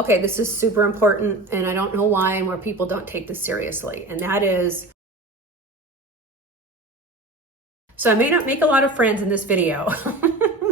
Okay, this is super important, and I don't know why and where people don't take this seriously, and that is, so I may not make a lot of friends in this video,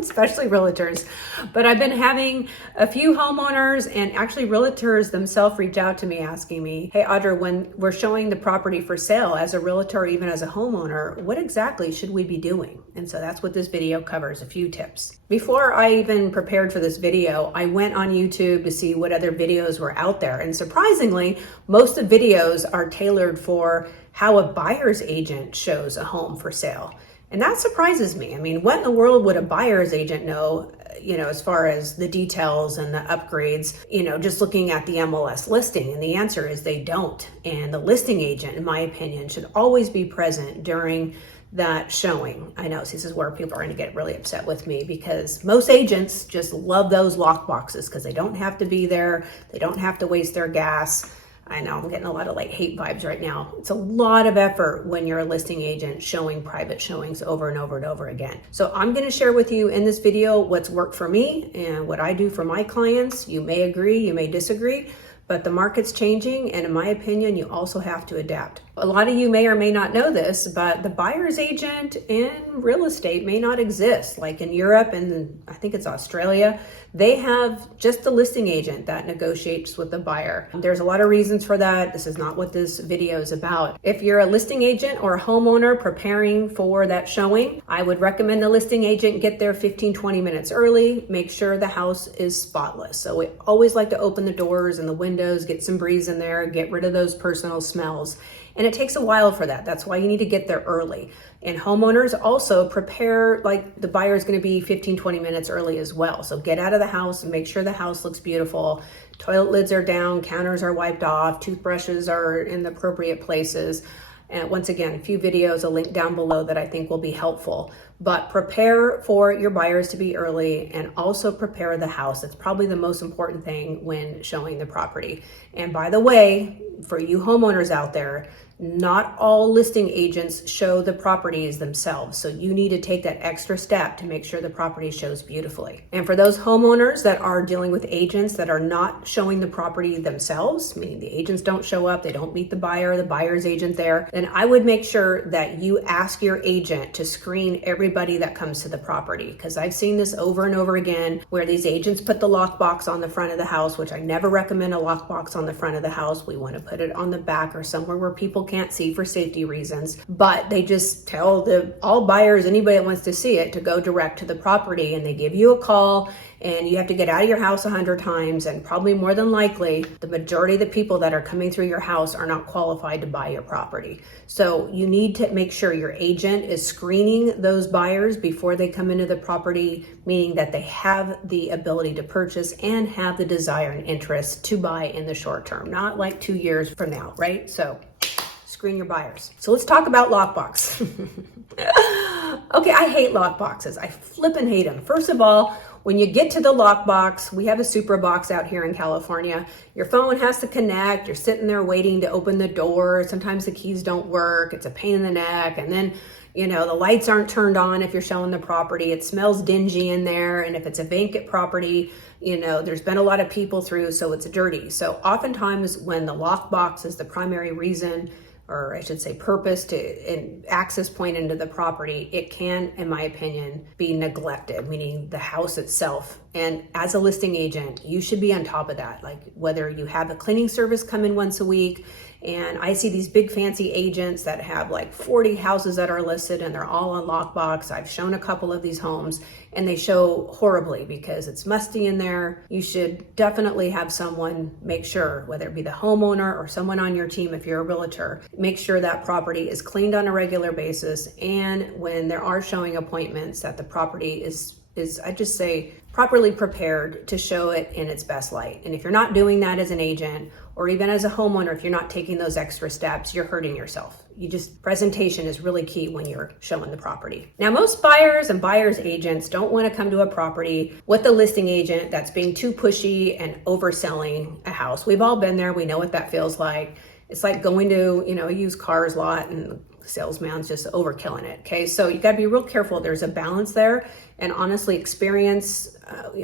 especially realtors, but I've been having a few homeowners and actually realtors themselves reach out to me asking me, hey Audra, when we're showing the property for sale as a realtor or even as a homeowner, what exactly should we be doing? And so that's what this video covers, a few tips. Before I even prepared for this video, I went on YouTube to see what other videos were out there. And surprisingly, most of the videos are tailored for how a buyer's agent shows a home for sale. And that surprises me. I mean, what in the world would a buyer's agent know, as far as the details and the upgrades, just looking at the MLS listing? And the answer is they don't. And the listing agent, in my opinion, should always be present during that showing. I know, see, this is where people are going to get really upset with me, because most agents just love those lock boxes because they don't have to be there. They don't have to waste their gas. I know I'm getting a lot of hate vibes right now. It's a lot of effort when you're a listing agent showing private showings over and over and over again. So I'm going to share with you in this video what's worked for me and what I do for my clients. You may agree, you may disagree, but the market's changing, and in my opinion, you also have to adapt. A lot of you may or may not know this, but the buyer's agent in real estate may not exist. Like in Europe and I think it's Australia, they have just the listing agent that negotiates with the buyer. There's a lot of reasons for that. This is not what this video is about. If you're a listing agent or a homeowner preparing for that showing, I would recommend the listing agent get there 15-20 minutes early. Make sure the house is spotless. So we always like to open the doors and the windows, get some breeze in there, get rid of those personal smells. And it takes a while for that. That's why you need to get there early. And homeowners also prepare, like the buyer is going to be 15-20 minutes early as well. So get out of the house and make sure the house looks beautiful. Toilet lids are down, counters are wiped off, toothbrushes are in the appropriate places. And once again, a few videos, a link down below that I think will be helpful. But prepare for your buyers to be early, and also prepare the house. It's probably the most important thing when showing the property. And by the way, for you homeowners out there, not all listing agents show the properties themselves. So you need to take that extra step to make sure the property shows beautifully. And for those homeowners that are dealing with agents that are not showing the property themselves, meaning the agents don't show up, they don't meet the buyer, the buyer's agent there, then I would make sure that you ask your agent to screen everybody that comes to the property. Because I've seen this over and over again, where these agents put the lockbox on the front of the house, which I never recommend a lockbox on the front of the house. We want to put it on the back or somewhere where people can't see for safety reasons. But they just tell all buyers, anybody that wants to see it, to go direct to the property, and they give you a call, and you have to get out of your house 100 times, and probably more than likely the majority of the people that are coming through your house are not qualified to buy your property. So you need to make sure your agent is screening those buyers before they come into the property, meaning that they have the ability to purchase and have the desire and interest to buy in the short term, not like 2 years from now, right? So screen your buyers. So let's talk about lockbox. Okay, I hate lockboxes. I flippin' hate them. First of all, when you get to the lockbox, we have a super box out here in California. Your phone has to connect. You're sitting there waiting to open the door. Sometimes the keys don't work. It's a pain in the neck. And then, the lights aren't turned on if you're showing the property. It smells dingy in there. And if it's a vacant property, there's been a lot of people through, so it's dirty. So oftentimes when the lockbox is the primary reason, or I should say purpose, to an access point into the property, it can, in my opinion, be neglected, meaning the house itself. And as a listing agent, you should be on top of that. Like whether you have a cleaning service come in once a week, and I see these big fancy agents that have like 40 houses that are listed and they're all on lockbox. I've shown a couple of these homes and they show horribly because it's musty in there. You should definitely have someone make sure, whether it be the homeowner or someone on your team if you're a realtor, make sure that property is cleaned on a regular basis. And when there are showing appointments, that the property is I just say properly prepared to show it in its best light. And if you're not doing that as an agent, or even as a homeowner, if you're not taking those extra steps, you're hurting yourself. Presentation is really key when you're showing the property. Now, most buyers and buyer's agents don't want to come to a property with a listing agent that's being too pushy and overselling a house. We've all been there. We know what that feels like. It's like going to, a used cars lot and salesman's just overkilling it. Okay, so you got to be real careful. There's a balance there, and honestly, experience,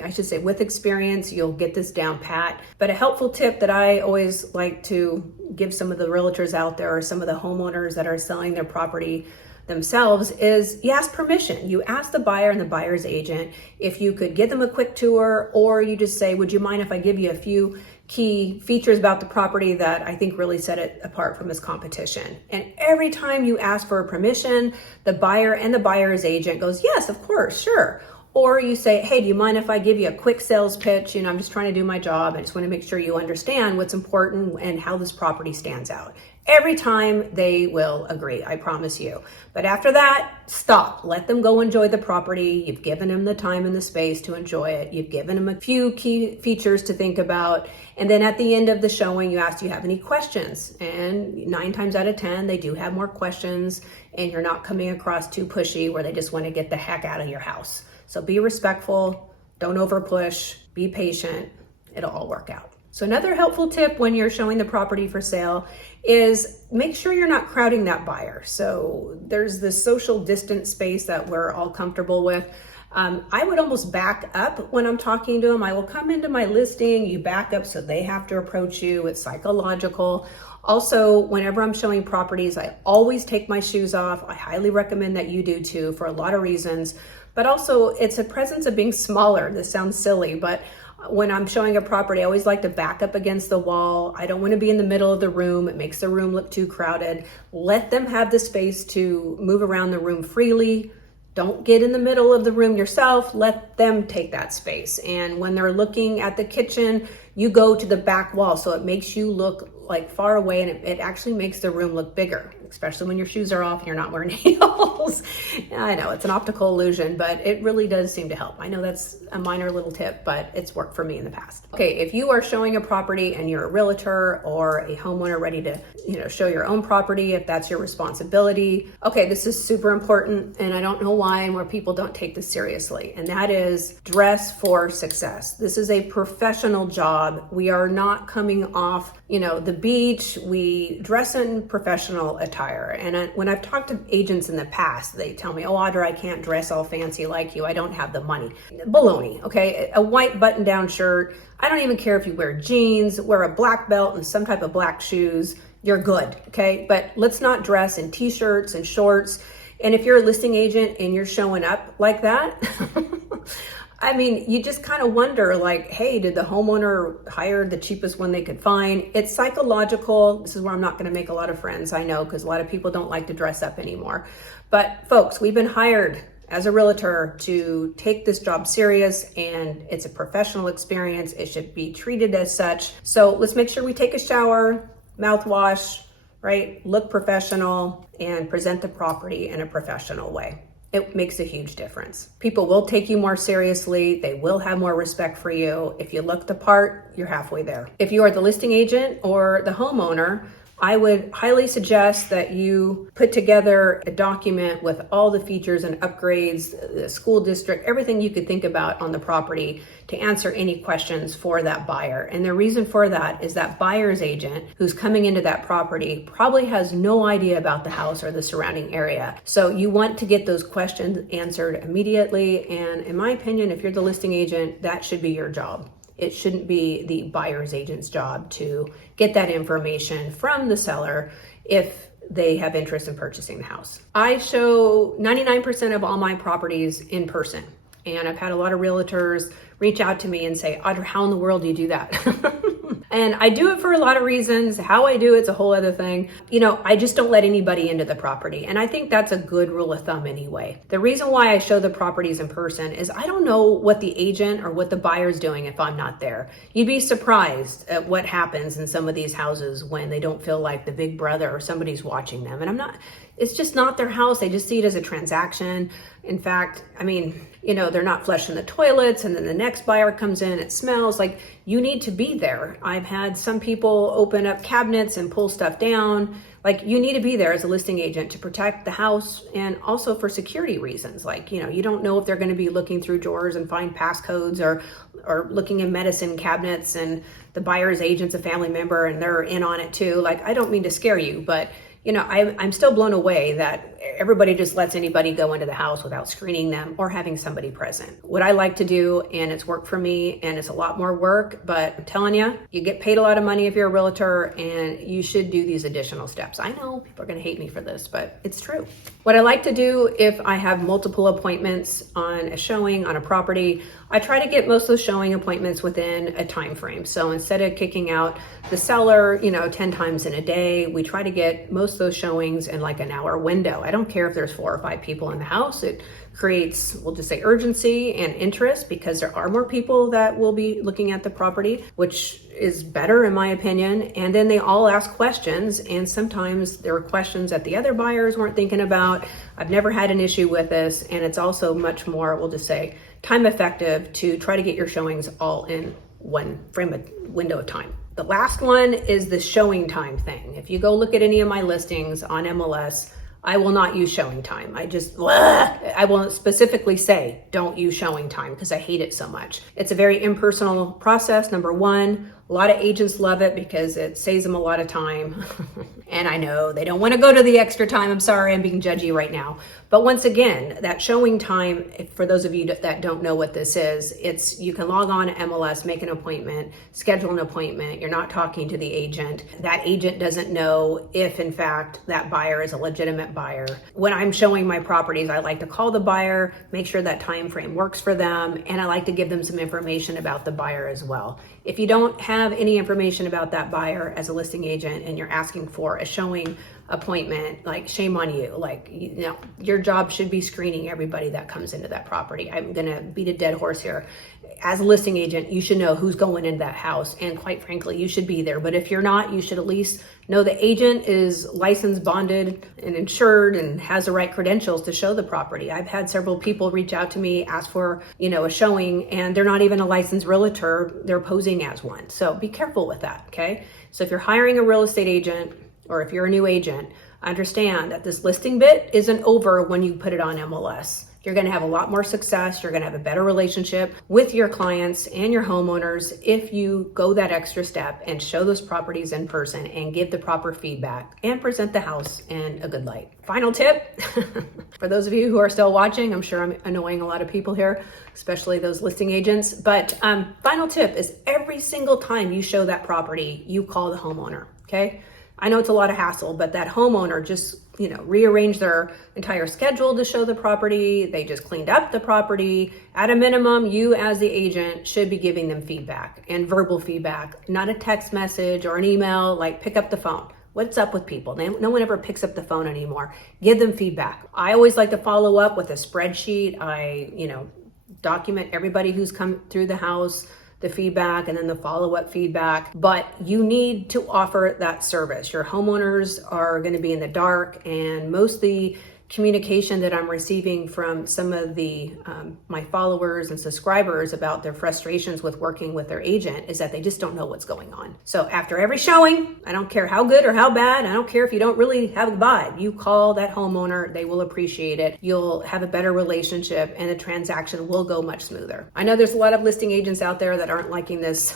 I should say with experience, you'll get this down pat. But a helpful tip that I always like to give some of the realtors out there, or some of the homeowners that are selling their property themselves, is you ask permission. You ask the buyer and the buyer's agent if you could give them a quick tour, or you just say, would you mind if I give you a few key features about the property that I think really set it apart from its competition. And every time you ask for permission, the buyer and the buyer's agent goes, yes, of course, sure. Or you say, hey, do you mind if I give you a quick sales pitch? I'm just trying to do my job. I just want to make sure you understand what's important and how this property stands out. Every time they will agree, I promise you. But after that, stop. Let them go enjoy the property. You've given them the time and the space to enjoy it. You've given them a few key features to think about. And then at the end of the showing, you ask, do you have any questions? And 9 times out of 10, they do have more questions, and you're not coming across too pushy where they just want to get the heck out of your house. So be respectful, don't over push, be patient, it'll all work out. So another helpful tip when you're showing the property for sale is make sure you're not crowding that buyer. So there's this social distance space that we're all comfortable with. I would almost back up when I'm talking to them. I will come into my listing, you back up so they have to approach you. It's psychological. Also, whenever I'm showing properties, I always take my shoes off. I highly recommend that you do too, for a lot of reasons. But also, it's a presence of being smaller. This sounds silly, but when I'm showing a property, I always like to back up against the wall. I don't want to be in the middle of the room. It makes the room look too crowded. Let them have the space to move around the room freely. Don't get in the middle of the room yourself. Let them take that space. And when they're looking at the kitchen, you go to the back wall, so it makes you look like far away, and it actually makes the room look bigger, especially when your shoes are off and you're not wearing heels. I know it's an optical illusion, but it really does seem to help. I know that's a minor little tip, but it's worked for me in the past. Okay, if you are showing a property and you're a realtor or a homeowner ready to, show your own property, if that's your responsibility. Okay, this is super important, and I don't know why and where people don't take this seriously, and that is dress for success. This is a professional job. We are not coming off, the beach. We dress in professional attire. And when I've talked to agents in the past, they tell me, oh, Audra, I can't dress all fancy like you. I don't have the money. Baloney, okay? A white button-down shirt. I don't even care if you wear jeans, wear a black belt and some type of black shoes. You're good, okay? But let's not dress in t-shirts and shorts. And if you're a listing agent and you're showing up like that, you just kind of wonder, like, hey, did the homeowner hire the cheapest one they could find? It's psychological. This is where I'm not going to make a lot of friends, I know, because a lot of people don't like to dress up anymore. But folks, we've been hired as a realtor to take this job serious, and it's a professional experience. It should be treated as such. So let's make sure we take a shower, mouthwash, right? Look professional and present the property in a professional way. It makes a huge difference. People will take you more seriously. They will have more respect for you. If you look the part, you're halfway there. If you are the listing agent or the homeowner, I would highly suggest that you put together a document with all the features and upgrades, the school district, everything you could think about on the property to answer any questions for that buyer. And the reason for that is that buyer's agent who's coming into that property probably has no idea about the house or the surrounding area. So you want to get those questions answered immediately. And in my opinion, if you're the listing agent, that should be your job. It shouldn't be the buyer's agent's job to get that information from the seller if they have interest in purchasing the house. I show 99% of all my properties in person. And I've had a lot of realtors reach out to me and say, Audra, how in the world do you do that? And I do it for a lot of reasons. How I do it's a whole other thing. I just don't let anybody into the property. And I think that's a good rule of thumb anyway. The reason why I show the properties in person is I don't know what the agent or what the buyer's doing if I'm not there. You'd be surprised at what happens in some of these houses when they don't feel like the big brother or somebody's watching them. And it's just not their house. They just see it as a transaction. In fact, they're not flushing the toilets, and then the next buyer comes in, it smells like you need to be there. I've had some people open up cabinets and pull stuff down. Like, you need to be there as a listing agent to protect the house, and also for security reasons. Like, you don't know if they're going to be looking through drawers and find passcodes or looking in medicine cabinets, and the buyer's agent's a family member and they're in on it too. Like, I don't mean to scare you, but you know, I'm still blown away that everybody just lets anybody go into the house without screening them or having somebody present. What I like to do, and it's worked for me, and it's a lot more work, but I'm telling you, you get paid a lot of money if you're a realtor, and you should do these additional steps. I know people are gonna hate me for this, but it's true. What I like to do if I have multiple appointments on a showing on a property, I try to get most of those showing appointments within a time frame. So instead of kicking out the seller, you know, 10 times in a day, we try to get most of those showings in like an hour window. I don't care if there's 4 or 5 people in the house. It creates, we'll just say, urgency and interest because there are more people that will be looking at the property, which is better in my opinion. And then they all ask questions, and sometimes there are questions that the other buyers weren't thinking about. I've never had an issue with this, and it's also much more, we'll just say, time effective to try to get your showings all in one window of time. The last one is the showing time thing. If you go look at any of my listings on MLS, I will not use showing time. I will specifically say, don't use showing time because I hate it so much. It's a very impersonal process, number one. A lot of agents love it because it saves them a lot of time. And I know they don't want to go to the extra time. I'm sorry, I'm being judgy right now. But once again, that showing time, for those of you that don't know what this is, it's you can log on to MLS, make an appointment, schedule an appointment. You're not talking to the agent. That agent doesn't know if, in fact, that buyer is a legitimate buyer. When I'm showing my properties, I like to call the buyer, make sure that time frame works for them, and I like to give them some information about the buyer as well. If you don't have any information about that buyer as a listing agent and you're asking for a showing appointment, like, shame on you. Like, you know, your job should be screening everybody that comes into that property. I'm gonna beat a dead horse here. As a listing agent, you should know who's going into that house, and quite frankly, you should be there. But if you're not, you should at least know the agent is licensed, bonded, and insured and has the right credentials to show the property. I've had several people reach out to me, ask for, you know, a showing, and they're not even a licensed realtor. They're posing as one. So be careful with that, okay? So if you're hiring a real estate agent, or if you're a new agent, understand that this listing bit isn't over when you put it on MLS. You're gonna have a lot more success. You're gonna have a better relationship with your clients and your homeowners if you go that extra step and show those properties in person and give the proper feedback and present the house in a good light. Final tip, for those of you who are still watching, I'm sure I'm annoying a lot of people here, especially those listing agents, but final tip is every single time you show that property, you call the homeowner, okay? I know it's a lot of hassle, but that homeowner just, you know, rearranged their entire schedule to show the property. They just cleaned up the property. At a minimum, you as the agent should be giving them feedback and verbal feedback, not a text message or an email, like pick up the phone. What's up with people? No one ever picks up the phone anymore. Give them feedback. I always like to follow up with a spreadsheet. I, you know, document everybody who's come through the house, the feedback, and then the follow-up feedback. But you need to offer that service. Your homeowners are going to be in the dark, and most of the communication that I'm receiving from some of the my followers and subscribers about their frustrations with working with their agent is that they just don't know what's going on. So after every showing, I don't care how good or how bad, I don't care if you don't really have a vibe, you call that homeowner, they will appreciate it. You'll have a better relationship and the transaction will go much smoother. I know there's a lot of listing agents out there that aren't liking this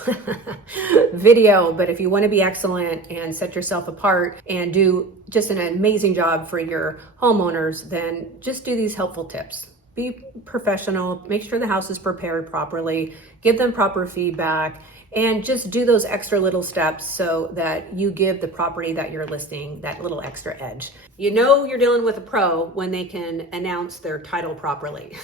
video, but if you want to be excellent and set yourself apart and do just an amazing job for your homeowners, then just do these helpful tips. Be professional, make sure the house is prepared properly, give them proper feedback, and just do those extra little steps so that you give the property that you're listing that little extra edge. You know you're dealing with a pro when they can announce their title properly.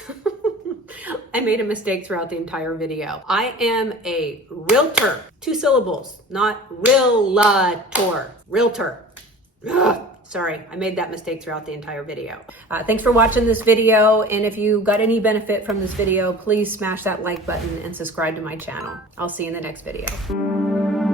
I made a mistake throughout the entire video. I am a realtor, 2 syllables, not realtor, realtor. Ugh, sorry, I made that mistake throughout the entire video. Thanks for watching this video, and if you got any benefit from this video, please smash that like button and subscribe to my channel. I'll see you in the next video.